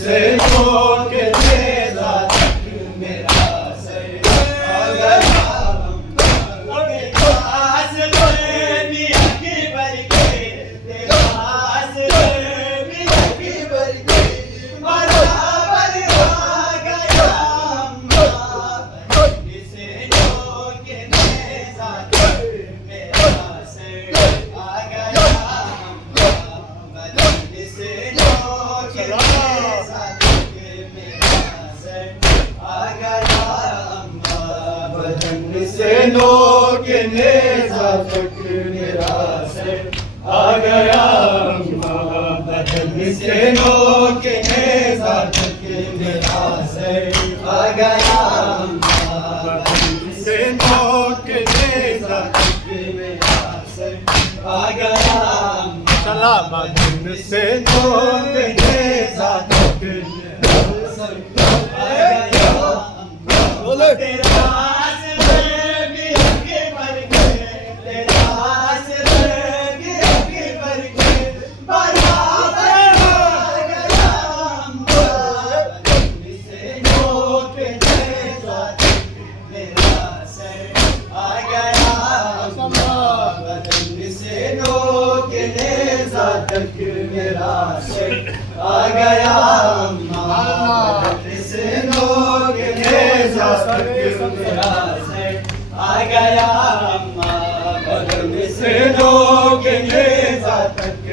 سے ہو کے نیزہ تک میرا سر آ گیا پاس بھی اکبر کے پاس بھی اکبر کے برابر آ گیا سے ہو کے نیزہ تک میرا سر آ گیا سے نو کے نیزہ تک میرا سر آ گیا بدن سے نو کے نیزہ تک میرا سر آ گیا بدن سے نو کے نیزہ تک میرا سر آ گیا بدن سے نو کے نیزہ تک میرا سر آ گیا تک میرا سر آ گیا